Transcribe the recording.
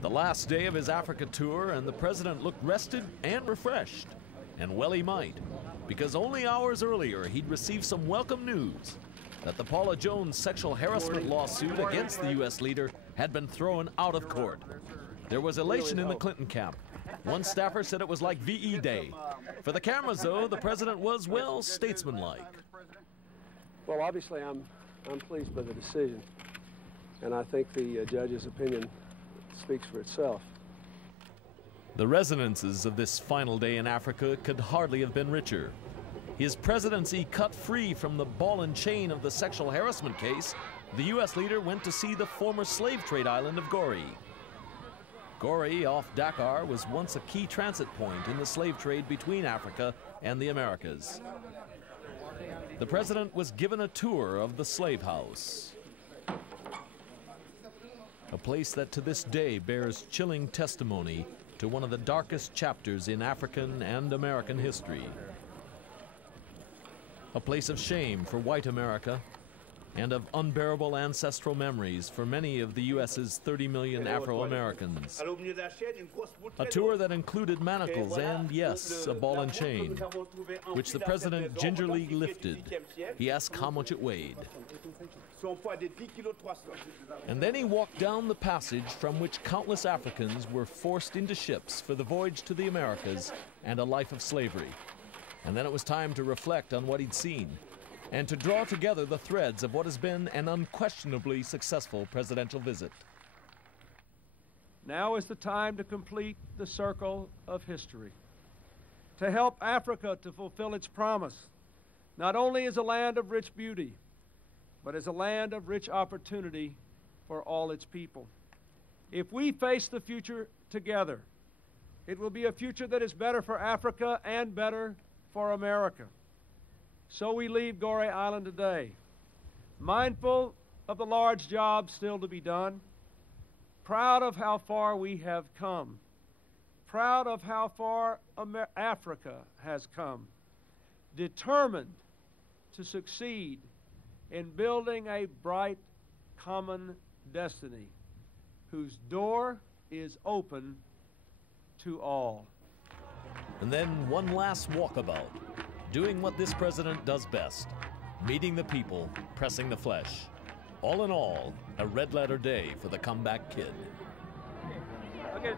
The last day of his Africa tour, and the president looked rested and refreshed. And well he might, because only hours earlier he'd received some welcome news that the Paula Jones sexual harassment lawsuit against the U.S. leader had been thrown out of court. There was elation in the Clinton camp. One staffer said it was like VE Day. For the cameras, though, the president was, well, statesmanlike. Well, obviously, I'm pleased by the decision, and I think the judge's opinion speaks for itself. The resonances of this final day in Africa could hardly have been richer. His presidency cut free from the ball and chain of the sexual harassment case, the U.S. leader went to see the former slave trade island of Goree. Goree, off Dakar, was once a key transit point in the slave trade between Africa and the Americas. The president was given a tour of the slave house, a place that to this day bears chilling testimony to one of the darkest chapters in African and American history. A place of shame for white America and of unbearable ancestral memories for many of the U.S.'s 30 million Afro-Americans. A tour that included manacles and, yes, a ball and chain, which the president gingerly lifted. He asked how much it weighed. And then he walked down the passage from which countless Africans were forced into ships for the voyage to the Americas and a life of slavery. And then it was time to reflect on what he'd seen and to draw together the threads of what has been an unquestionably successful presidential visit. Now is the time to complete the circle of history, to help Africa to fulfill its promise, not only as a land of rich beauty, but as a land of rich opportunity for all its people. If we face the future together, it will be a future that is better for Africa and better for America. So we leave Goree Island today, mindful of the large job still to be done, proud of how far we have come, proud of how far Africa has come, determined to succeed in building a bright common destiny whose door is open to all. And then one last walkabout, doing what this president does best, meeting the people, pressing the flesh. All in all, a red-letter day for the comeback kid. Okay,